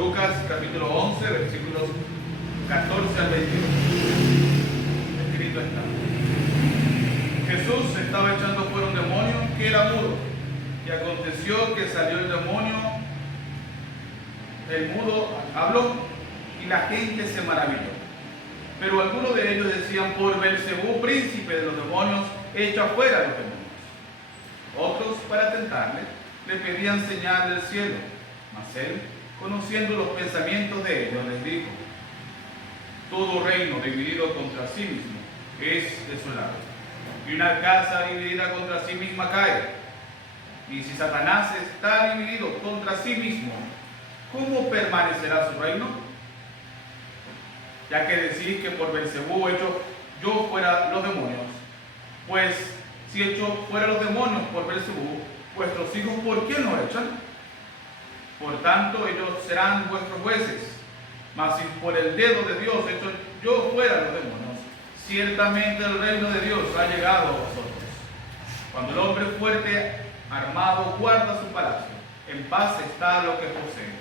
Lucas capítulo 11, versículos 14 al 21. Escrito está: Jesús estaba echando fuera un demonio que era mudo, y aconteció que salió el demonio, el mudo habló, y la gente se maravilló. Pero algunos de ellos decían: por Belcebú, príncipe de los demonios, echa fuera a los demonios. Otros, para tentarle, le pedían señal del cielo. Mas él, conociendo los pensamientos de ellos, les dijo: todo reino dividido contra sí mismo es desolado, y una casa dividida contra sí misma cae. Y si Satanás está dividido contra sí mismo, ¿cómo permanecerá su reino? Ya que decís que por Belcebú echo yo fuera los demonios, pues si echo fuera los demonios por Belcebú, vuestros hijos ¿por quién los echan? Por tanto ellos serán vuestros jueces. Mas si por el dedo de Dios echo yo fuera los demonios, ciertamente el reino de Dios ha llegado a vosotros. Cuando el hombre fuerte armado guarda su palacio, en paz está lo que posee.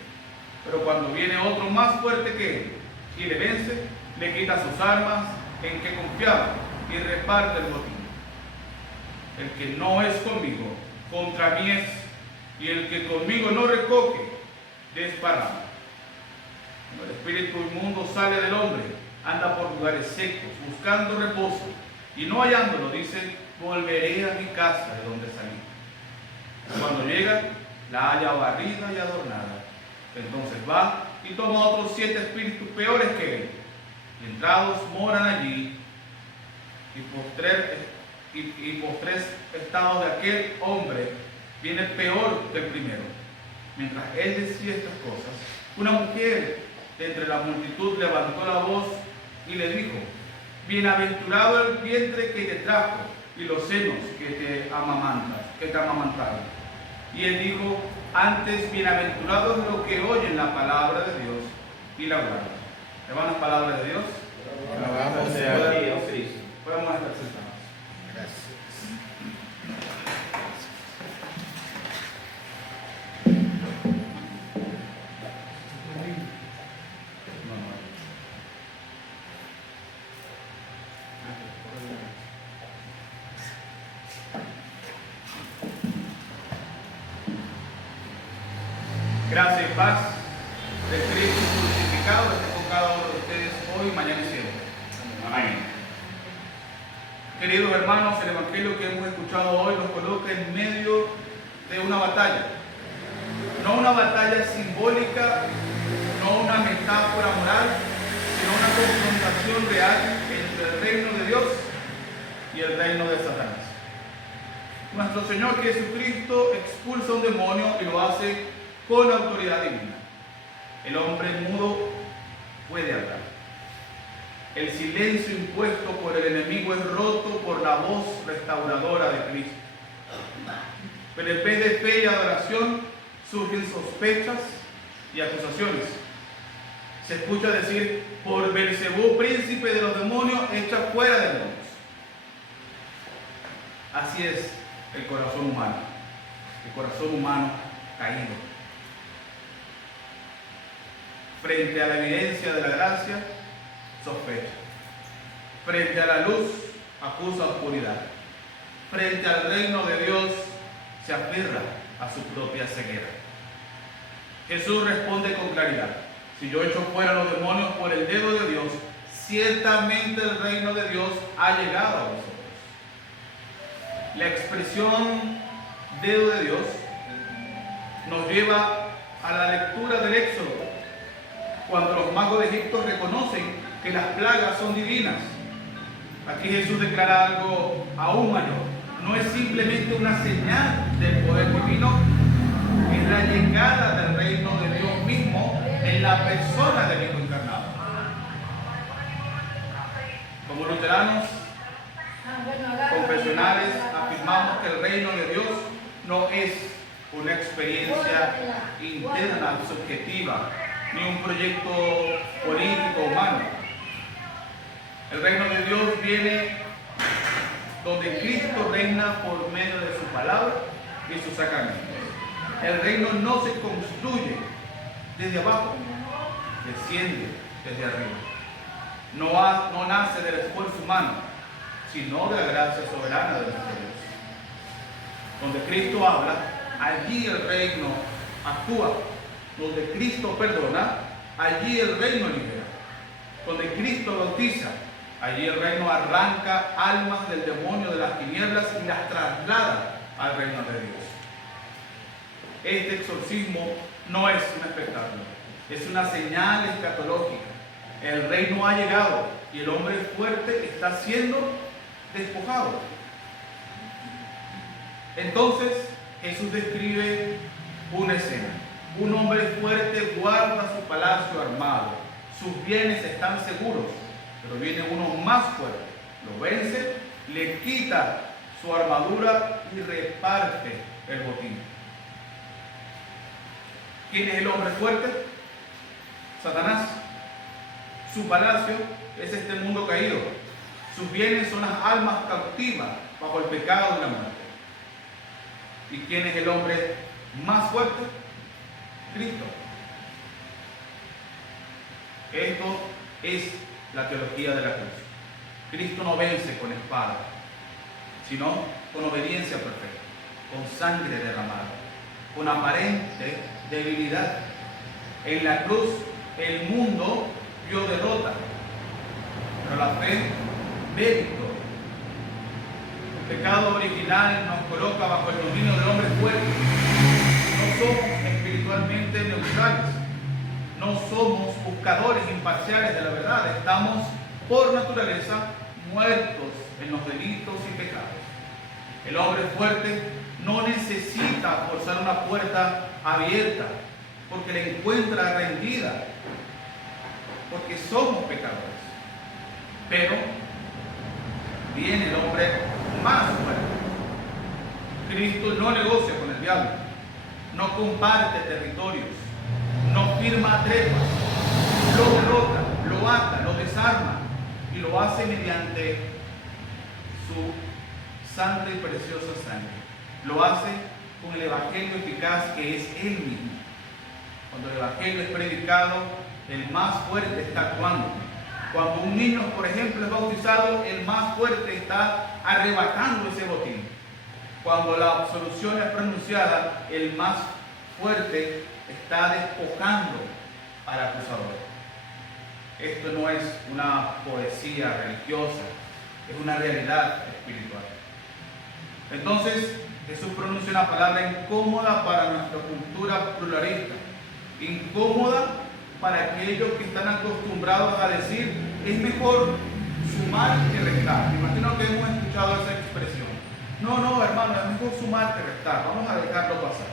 Pero cuando viene otro más fuerte que él y le vence, le quita sus armas en que confiaba y reparte el botín. El que no es conmigo, contra mí es, y el que conmigo no recoge, desparrama. Cuando el espíritu inmundo sale del hombre, anda por lugares secos, buscando reposo, y no hallándolo, dice: volveré a mi casa de donde salí. Cuando llega, la halla barrida y adornada. Entonces va y toma otros 7 espíritus peores que él, y entrados moran allí, y postres estados de aquel hombre viene peor que el primero. Mientras él decía estas cosas, una mujer de entre la multitud levantó la voz y le dijo: bienaventurado el vientre que te trajo y los senos que te amamantaron. Y él dijo: antes bienaventurado es lo que oyen la palabra de Dios y la guardan. Hermanos, palabra de Dios. Alabado sea Dios Cristo. Podemos estar sentados. Gracias. Gracia y paz de Cristo crucificado esté con cada uno de ustedes hoy, mañana y siempre. Amén. Queridos hermanos, el evangelio que hemos escuchado hoy nos coloca en medio de una batalla. No una batalla simbólica, no una metáfora moral, sino una confrontación real entre el reino de Dios y el reino de Satanás. Nuestro Señor Jesucristo expulsa un demonio y lo hace con autoridad divina. El hombre mudo puede hablar. El silencio impuesto por el enemigo es roto por la voz restauradora de Cristo. Pero en vez de fe y adoración surgen sospechas y acusaciones. Se escucha decir: por Belcebú, príncipe de los demonios, echa fuera demonios. Así es el corazón humano caído. Frente a la evidencia de la gracia, sospecha. Frente a la luz, acusa oscuridad. Frente al reino de Dios, se aferra a su propia ceguera. Jesús responde con claridad: si yo echo fuera los demonios por el dedo de Dios, ciertamente el reino de Dios ha llegado a vosotros. La expresión dedo de Dios nos lleva a la lectura del Éxodo, cuando los magos de Egipto reconocen que las plagas son divinas. Aquí Jesús declara algo aún mayor. No es simplemente una señal del poder divino, es la llegada del reino de Dios mismo en la persona del Hijo encarnado. Como luteranos confesionales afirmamos que el reino de Dios no es una experiencia interna subjetiva, ni un proyecto político humano. El reino de Dios viene donde Cristo reina por medio de su palabra y sus sacramentos. El reino no se construye, desde abajo, desciende desde arriba. No nace del esfuerzo humano, sino de la gracia soberana de nuestro Dios. Donde Cristo habla, allí el reino actúa. Donde Cristo perdona, allí el reino libera. Donde Cristo bautiza, allí el reino arranca almas del demonio de las tinieblas y las traslada al reino de Dios. Este exorcismo no es un espectáculo, es una señal escatológica. El reino ha llegado y el hombre fuerte está siendo despojado. Entonces Jesús describe una escena. Un hombre fuerte guarda su palacio armado. Sus bienes están seguros, pero viene uno más fuerte. Lo vence, le quita su armadura y reparte el botín. ¿Quién es el hombre fuerte? Satanás. Su palacio es este mundo caído. Sus bienes son las almas cautivas bajo el pecado y la muerte. ¿Y quién es el hombre más fuerte? Cristo. Esto es la teología de la cruz. Cristo no vence con espada, sino con obediencia perfecta, con sangre derramada, con aparente debilidad. En la cruz el mundo vio derrota, pero la fe ve victoria. El pecado original nos coloca bajo el dominio del hombre fuerte. No somos espiritualmente neutrales, no somos buscadores imparciales de la verdad, estamos por naturaleza muertos en los delitos y pecados. El hombre fuerte no necesita forzar una puerta abierta porque la encuentra rendida, porque somos pecadores. Pero viene el hombre más fuerte. Cristo no negocia con el diablo, no comparte territorios, no firma trepas, lo derrota, lo ata, lo desarma y lo hace mediante su santa y preciosa sangre. Lo hace con el evangelio eficaz que es Él mismo. Cuando el evangelio es predicado, el más fuerte está actuando. Cuando un niño, por ejemplo, es bautizado, el más fuerte está arrebatando ese botín. Cuando la absolución es pronunciada, el más fuerte está despojando al acusador. Esto no es una poesía religiosa, es una realidad espiritual. Entonces, Jesús pronuncia una palabra incómoda para nuestra cultura pluralista, incómoda para aquellos que están acostumbrados a decir es mejor sumar que restar. Me imagino que hemos escuchado esa expresión. No, hermano, es mejor sumar que restar, vamos a dejarlo pasar.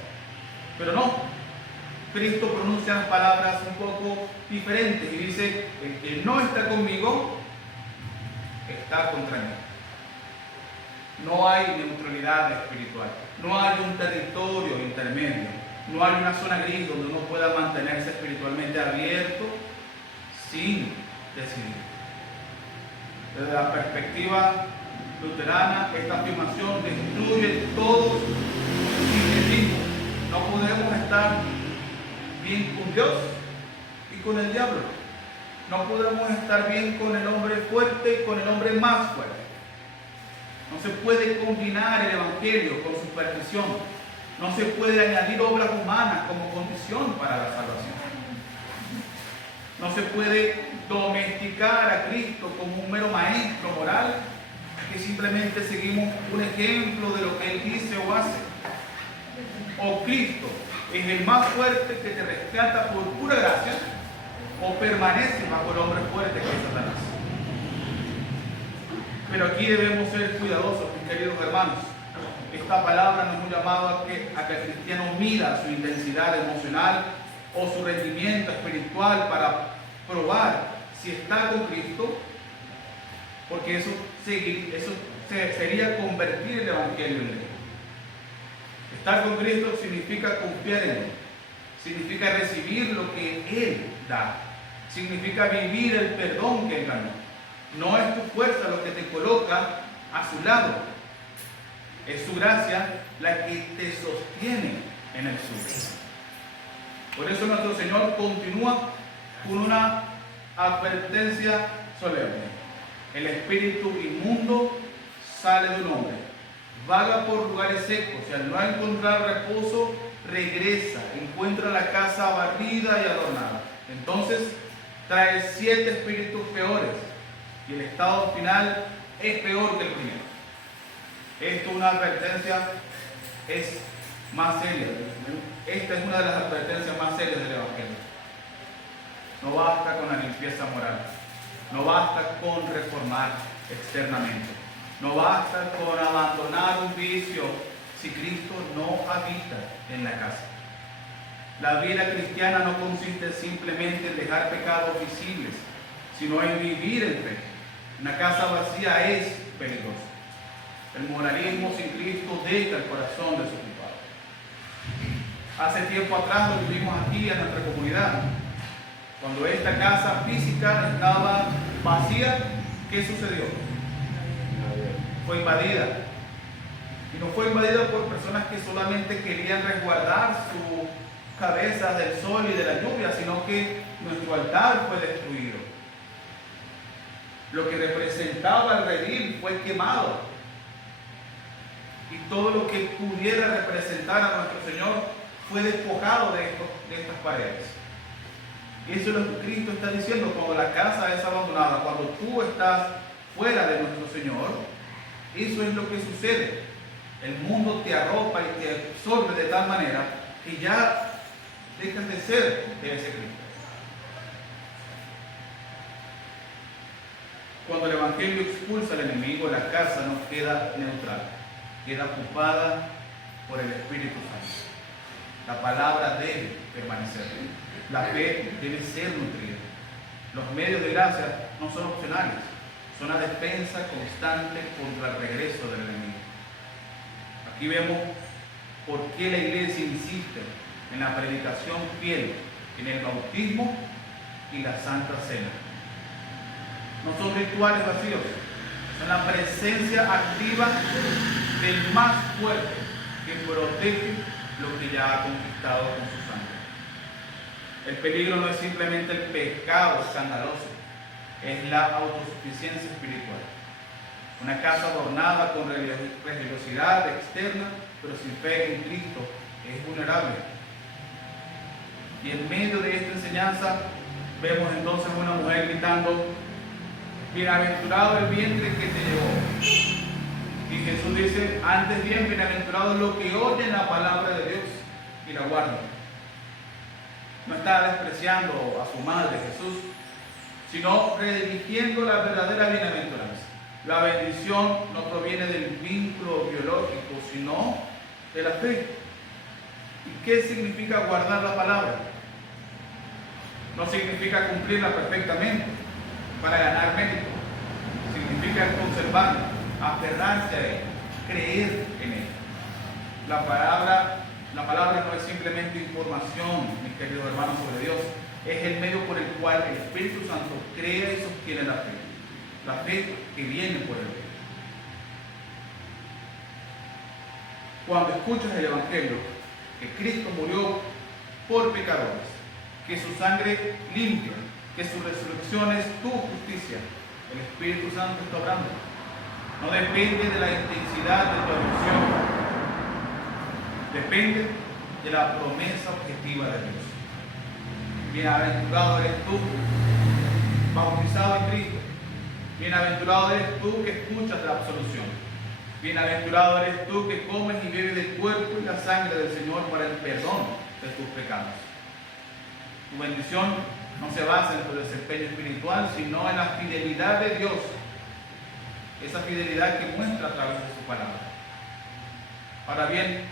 Pero no, Cristo pronuncia palabras un poco diferentes y dice, el que no está conmigo, está contra mí. No hay neutralidad espiritual, no hay un territorio intermedio, no hay una zona gris donde uno pueda mantenerse espiritualmente abierto sin decidir. Desde la perspectiva luterana, esta afirmación destruye todo sincretismo. No podemos estar bien con Dios y con el diablo. No podemos estar bien con el hombre fuerte y con el hombre más fuerte. No se puede combinar el evangelio con superstición. No se puede añadir obras humanas como condición para la salvación. No se puede domesticar a Cristo como un mero maestro moral que simplemente seguimos un ejemplo de lo que Él dice o hace. O Cristo es el más fuerte que te rescata por pura gracia, o permanece bajo el hombre fuerte que es Satanás. Pero aquí debemos ser cuidadosos, mis queridos hermanos. Esta palabra nos es un llamado a que el cristiano mida su intensidad emocional o su rendimiento espiritual para probar si está con Cristo, porque eso sería convertir el evangelio en ley. Estar con Cristo significa confiar en Él, significa recibir lo que Él da, significa vivir el perdón que Él ganó. No es tu fuerza lo que te coloca a su lado, es su gracia la que te sostiene en el suyo. Por eso nuestro Señor continúa con una advertencia solemne. El espíritu inmundo sale de un hombre, vaga por lugares secos y al no encontrar reposo, regresa, encuentra la casa barrida y adornada. Entonces trae 7 espíritus peores y el estado final es peor que el primero. Esto es una advertencia, es más seria. Esta es una de las advertencias más serias del Evangelio. No basta con la limpieza moral, no basta con reformar externamente, no basta con abandonar un vicio si Cristo no habita en la casa. La vida cristiana no consiste simplemente en dejar pecados visibles, sino en vivir en fe. Una casa vacía es peligrosa. El moralismo sin Cristo deja el corazón desocupado. Hace tiempo atrás lo vivimos aquí en nuestra comunidad. Cuando esta casa física estaba vacía, ¿qué sucedió? Fue invadida. Y no fue invadida por personas que solamente querían resguardar su cabeza del sol y de la lluvia, sino que nuestro altar fue destruido. Lo que representaba el redil fue quemado. Y todo lo que pudiera representar a nuestro Señor fue despojado de estas paredes. Y eso es lo que Cristo está diciendo cuando la casa es abandonada, cuando tú estás fuera de nuestro Señor. Eso es lo que sucede. El mundo te arropa y te absorbe de tal manera que ya dejas de ser de ese Cristo. Cuando el Evangelio expulsa al enemigo, la casa no queda neutral, queda ocupada por el Espíritu Santo. La palabra debe permanecer. La fe debe ser nutrida. Los medios de gracia no son opcionales, son la defensa constante contra el regreso del enemigo. Aquí vemos por qué la iglesia insiste en la predicación fiel, en el bautismo y la Santa Cena. No son rituales vacíos, son la presencia activa del más fuerte que protege lo que ya ha conquistado con su sangre. El peligro no es simplemente el pecado escandaloso, es la autosuficiencia espiritual. Una casa adornada con religiosidad externa, pero sin fe en Cristo, es vulnerable. Y en medio de esta enseñanza vemos entonces a una mujer gritando: bienaventurado el vientre que te llevó. Y Jesús dice: antes bien, bienaventurados los que oyen la palabra de Dios y la guardan. No está despreciando a su madre Jesús, sino redirigiendo la verdadera bienaventuranza. La bendición no proviene del vínculo biológico, sino de la fe. ¿Y qué significa guardar la palabra? No significa cumplirla perfectamente para ganar mérito. Significa conservarla, aferrarse a ella, creer en ella. La palabra no es simplemente información, mis queridos hermanos, sobre Dios. Es el medio por el cual el Espíritu Santo crea y sostiene la fe. La fe que viene por el bien. Cuando escuchas el Evangelio, que Cristo murió por pecadores, que su sangre limpia, que su resurrección es tu justicia, el Espíritu Santo está obrando. No depende de la intensidad de tu emoción, depende de la promesa objetiva de Dios. Bienaventurado eres tú, bautizado en Cristo. Bienaventurado eres tú que escuchas la absolución. Bienaventurado eres tú que comes y bebes del cuerpo y la sangre del Señor para el perdón de tus pecados. Tu bendición no se basa en tu desempeño espiritual, sino en la fidelidad de Dios. Esa fidelidad que muestra a través de su palabra. Ahora bien,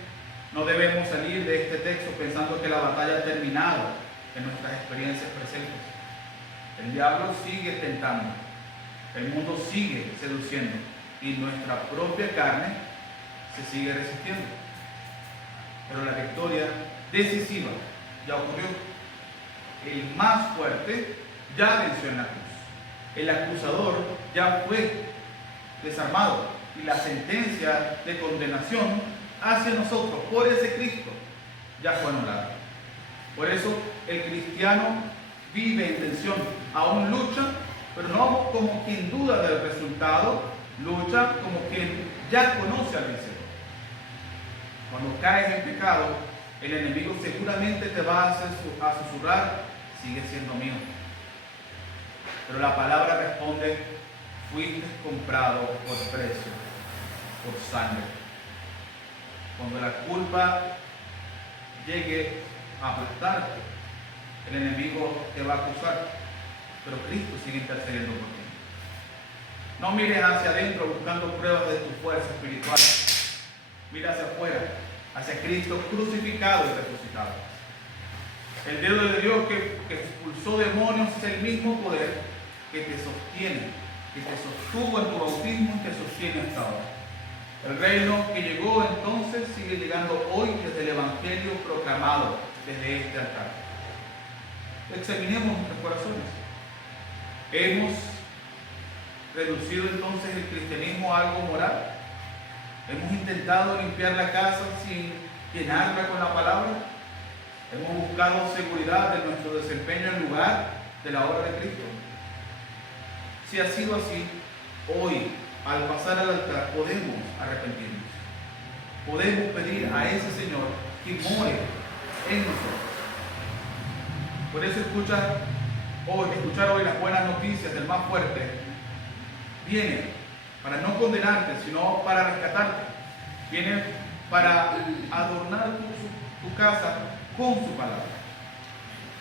no debemos salir de este texto pensando que la batalla ha terminado en nuestras experiencias presentes. El diablo sigue tentando, el mundo sigue seduciendo y nuestra propia carne se sigue resistiendo. Pero la victoria decisiva ya ocurrió. El más fuerte ya venció en la cruz. El acusador ya fue desarmado y la sentencia de condenación hacia nosotros por ese Cristo ya fue anulada. Por eso el cristiano vive en tensión, aún lucha, pero no como quien duda del resultado, lucha como quien ya conoce al vencedor. Cuando caes en pecado, el enemigo seguramente te va a susurrar, sigue siendo mío. Pero la palabra responde, fuiste comprado por precio, por sangre. Cuando la culpa llegue a aplastarte, el enemigo te va a acusar, pero Cristo sigue intercediendo por ti. No mires hacia adentro buscando pruebas de tu fuerza espiritual. Mira hacia afuera, hacia Cristo crucificado y resucitado. El dedo de Dios que expulsó demonios es el mismo poder que te sostiene, que te sostuvo en tu bautismo y te sostiene hasta ahora. El reino que llegó entonces sigue llegando hoy desde el Evangelio proclamado desde este altar. Examinemos nuestros corazones. ¿Hemos reducido entonces el cristianismo a algo moral? ¿Hemos intentado limpiar la casa sin llenarla con la palabra? ¿Hemos buscado seguridad de nuestro desempeño en lugar de la obra de Cristo? Si ha sido así, hoy, al pasar al altar, podemos arrepentirnos. Podemos pedir a ese Señor que more en nosotros. Por eso escuchar hoy las buenas noticias del más fuerte viene para no condenarte, sino para rescatarte. Viene para adornar tu casa con su palabra.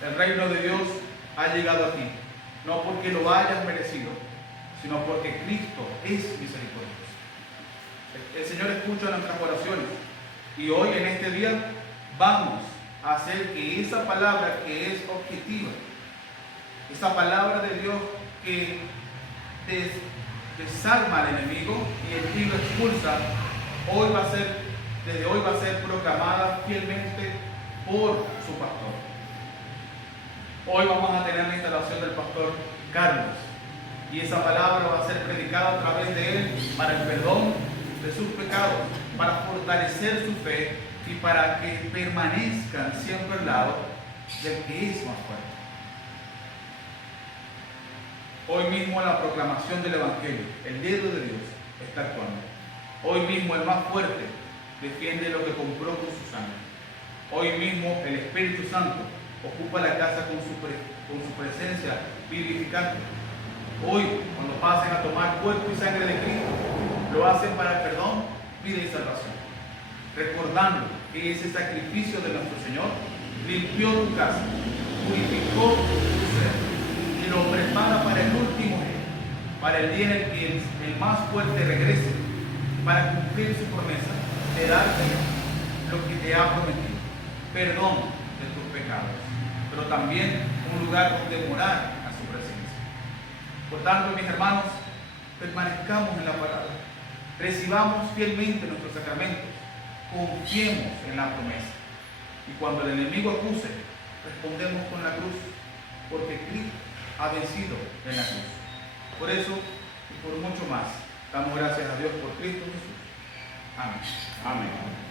El reino de Dios ha llegado a ti, no porque lo hayas merecido, sino porque Cristo es misericordioso. El Señor escucha nuestras oraciones y hoy en este día vamos a hacer que esa palabra que es objetiva, esa palabra de Dios que desarma al enemigo y el que lo expulsa, desde hoy va a ser proclamada fielmente por su pastor. Hoy vamos a tener la instalación del pastor Carlos y esa palabra va a ser predicada a través de él para el perdón de sus pecados, para fortalecer su fe y para que permanezcan siempre al lado del que es más fuerte. Hoy mismo la proclamación del Evangelio, el dedo de Dios está actuando. Hoy mismo el más fuerte defiende lo que compró con su sangre. Hoy mismo el Espíritu Santo ocupa la casa con su presencia vivificante. Hoy, cuando pasen a tomar cuerpo y sangre de Cristo, lo hacen para perdón, vida y salvación. Recordando que ese sacrificio de nuestro Señor limpió tu casa, purificó tu ser y lo prepara para el último día, para el día en el que el más fuerte regrese, para cumplir su promesa de darte lo que te ha prometido, perdón de tus pecados, pero también un lugar donde morar a su presencia. Por tanto, mis hermanos, permanezcamos en la palabra, recibamos fielmente nuestros sacramentos, confiemos en la promesa. Y cuando el enemigo acuse, respondemos con la cruz, porque Cristo ha vencido en la cruz. Por eso y por mucho más, damos gracias a Dios por Cristo Jesús. Amén. Amén.